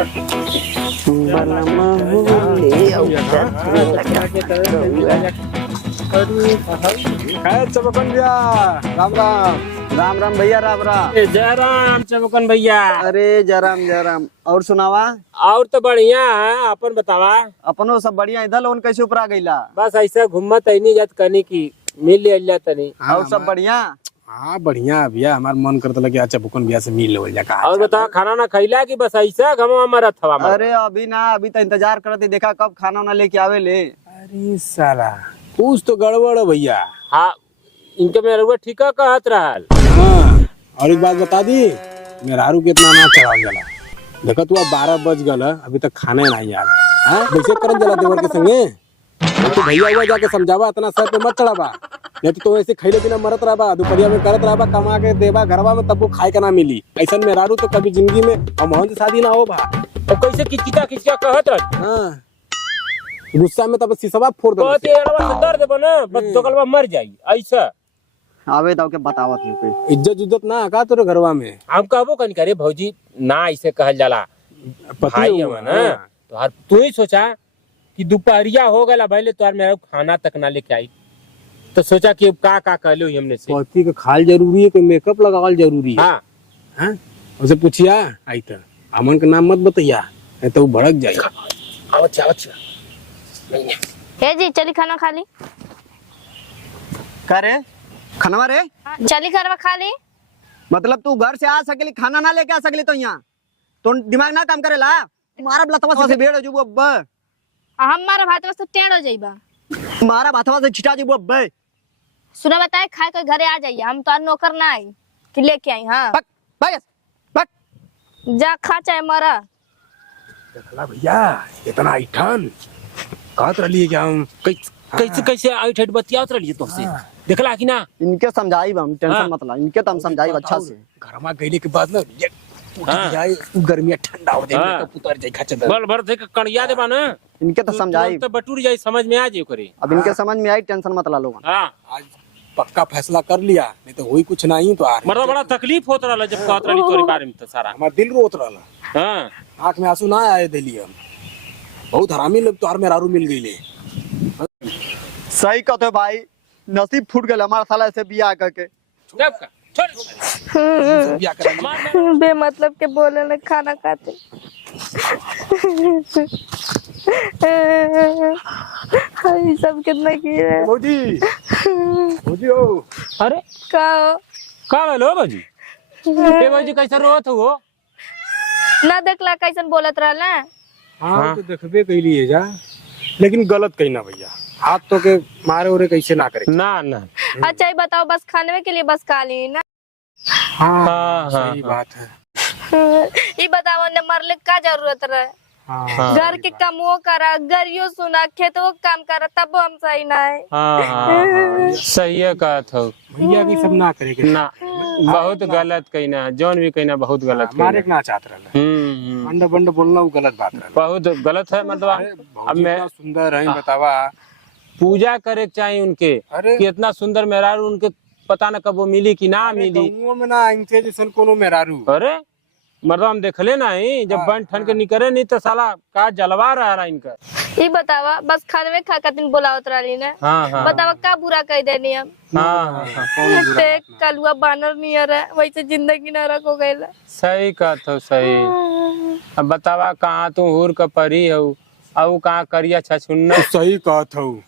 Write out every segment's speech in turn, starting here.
चमकन भैया राम राम। राम राम भैया राम राम। जय राम चमकन भैया। अरे जय राम और सुनावा। और तो बढ़िया है, अपन बतावा। अपनो सब बढ़िया। इधर लोन कैसे ऊपरा गईला? बस ऐसा घूमत नहीं जात कनी की मिल लिया तनी। और सब बढ़िया। हाँ बढ़िया भैया, हमारा मन करता लगे अच्छा बुकन भैया से मिल ले जा। और बतावा खाना ना खैला कि बस ऐसा घमा मरत हवा। अरे अभी ना, अभी तो इंतजार करते देखा कब खाना ना लेके आवे ले। अरे साला कुछ तो गड़बड़ है भैया। हाँ इनके मेरे ठीका कहत रहल। हाँ और एक बात बता दी, मेरा आरू कितना ना चढ़ाव जला। देखा तू अब 12 बज गल अभी तक खाने नहीं यार। हाँ वैसे करन जला देवर के संगे तो भैया हुआ जाके समझावा, इतना सर पे मत चढ़ावा, नहीं तो ऐसे खैले बिना मरत रहा दोपहरिया में करत रहा कमा के देवा घरवा में, तब वो खाए का ना मिली। ऐसा मेहरारू तो कभी जिंदगी में हम से शादी ना हो भा। तो कैसे किचकिचा कहत रह। हाँ गुस्सा में तब शीशवा फोड़ दो। कहते अड़वा से दर्द बना बस दोकलवा मर जाई ऐसा। आवे तो के बतावत है कोई इज्जत ना का तोरे घरवा में। हम कहबो कन करे भौजी ना ऐसे कहल जाला भाई हम ना। तो तू ही सोचा कि दोपहरिया हो गला भले तो मेरा खाना तक ना लेके आई, तो सोचा कि का कहलो हमने से। पति का खाल जरूरी है कि मेकअप लगावल जरूरी है। हाँ हाँ उसे पूछिया आई तो अमन का नाम मत बताइया, नहीं तो वो भड़क जाएगा। अच्छा हे जी चली खाना खा ली। करे खाना रे चली घरवा खा ली। मतलब तू घर से आ सकेली खाना ना लेके आ सकेली तो यहाँ तो दिमाग ना काम करेला। तुम्हारा लतवा से भेड़ जुबो अब हमारा भात बस टेढ़ हो जाइबा। तुम्हारा भातवा से छिटा जुबो अब सुना बताए खाए के घरे आ जाइए, हम तो नौकर ना आई कि लेके आई। हाँ बक बक बक जा खा चाहे मरा। देखला भैया इतना ऐठन कहत रही क्या हम कैसे कैसे ऐठ बतियात रही तुमसे देखला कि ना। इनके समझाई हम टेंशन मत ला, इनके तो हम समझाई अच्छा से। घरमा गईले के बाद ना जाए गर्मी ठंडा हो जाए तो पुतर जाए खच बल भर थे कणिया देबा ना। इनके तो समझाई तो बटूर जाई समझ में आ जाए करे। अब इनके समझ में आई, टेंशन मत ला लोग। हां आज पक्का फैसला कर लिया, नहीं तो हुई कुछ नहीं तो मरदा बड़ा तकलीफ होत रहला जब कहत रही तोरे बारे में तो सारा हमार दिल रोत रहला। हां आंख में आंसू ना आए दिली हम। बहुत हरामी लोग तोर मेहरारू मिल गईले। सही कहते भाई, नसीब फूट गया हमारा साला ऐसे बियाह करके। जब का छोड़ बेमतलब के बोले न खाना खाते। ये सब कितना किया भौजी हो। अरे का हेलो बाजी ए बाजी कैसे रोत हो ना देखला कैसन बोलत रहला। हाँ तो देखबे कैली है जा, लेकिन गलत कही ना भैया। हाथ तो के मारे उरे कैसे ना करे ना ना। अच्छा ये बताओ बस खाने के लिए बस खा ली ना। हाँ सही बात है। ये बताओ ने मरले का जरूरत रहे। हाँ घर के कामों करा, गरियो सुना, खेतों काम करा, तब हम सही ना है। हाँ सही है कहत हो भैया की सब ना करे के ना। बहुत गलत कहना जौन भी कहना बहुत गलत मारे ना चाहत रहला। बंड बंड बोलना वो गलत बात रहला, बहुत गलत है। मतलब अब मैं सुंदर है बतावा, पूजा करे चाहिए उनके कि इतना सुंदर मेहरारू उनके पता न कब वो मिली कि ना मिली। में ना इनके जैसन कोनो मेहरारू। अरे मर्द हम देखले नहीं जब बन ठन के निकले नहीं तो साला का जलवा रहा इनका। ये बतावा बस खाने में खा कर बोलावत रही ना। हाँ बतावा का बुरा कह देनी हम। कलुआ बानर नियर है वैसे जिंदगी नरक हो गई। सही कहत हो सही। अब बतावा कहाँ तू हुर का परी हो और कहाँ करिया छछुन्ना। सही कहत हो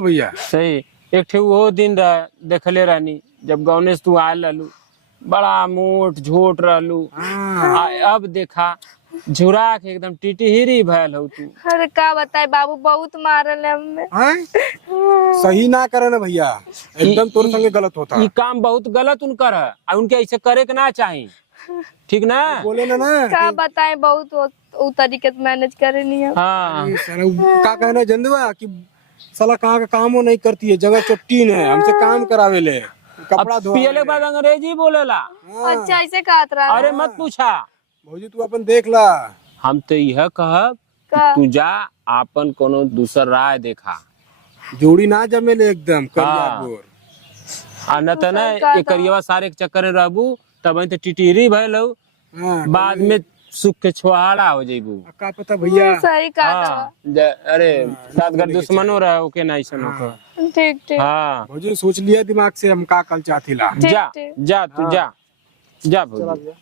भैया सही। एक ठे वो दिन रह देखले रहनी जब गौनेश तू आयल रहलू, बड़ा मोट झोट रहलू। अब देखा झुरा के एकदम टिटहिरी भयल हो तू। अरे का बताए बाबू बहुत मारल है हमें। सही ना करे ना भैया, एकदम तोर संगे गलत होता। ये काम बहुत गलत उनकर है और उनके ऐसे करे के ना चाहिए, ठीक ना। बोले ना का बताए बहुत वो तरीके से मैनेज करे नहीं है। हाँ का कहना जंदवा कि साला कहाँ का कामो नहीं करती है, जगह चुट्टीन है, हमसे काम करावे ले, कपड़ा पियले के बाद अंग्रेजी बोलेला। अच्छा ऐसे कहत रहा। अरे मत पूछा भौजी, तू अपन देख ला। हम तो यह कहब तू जा आपन कोनो दूसर राय देखा। जोड़ी ना जमे ले एकदम करिया गोर। न त ना करियवा सारे के चक्कर में रहबू तब तो टिटिरी भयल हो। बाद में सुख के छुहाड़ा हो जाइबू। का पता भैया। सही कहा हाँ अरे साथ घर दुश्मनो रहे ओके नहीं सुनो को। ठीक ठीक हाँ भौजी सोच लिया दिमाग से हम का कल चाहती ला। जा ठीक। जा तू जा जा भौजी।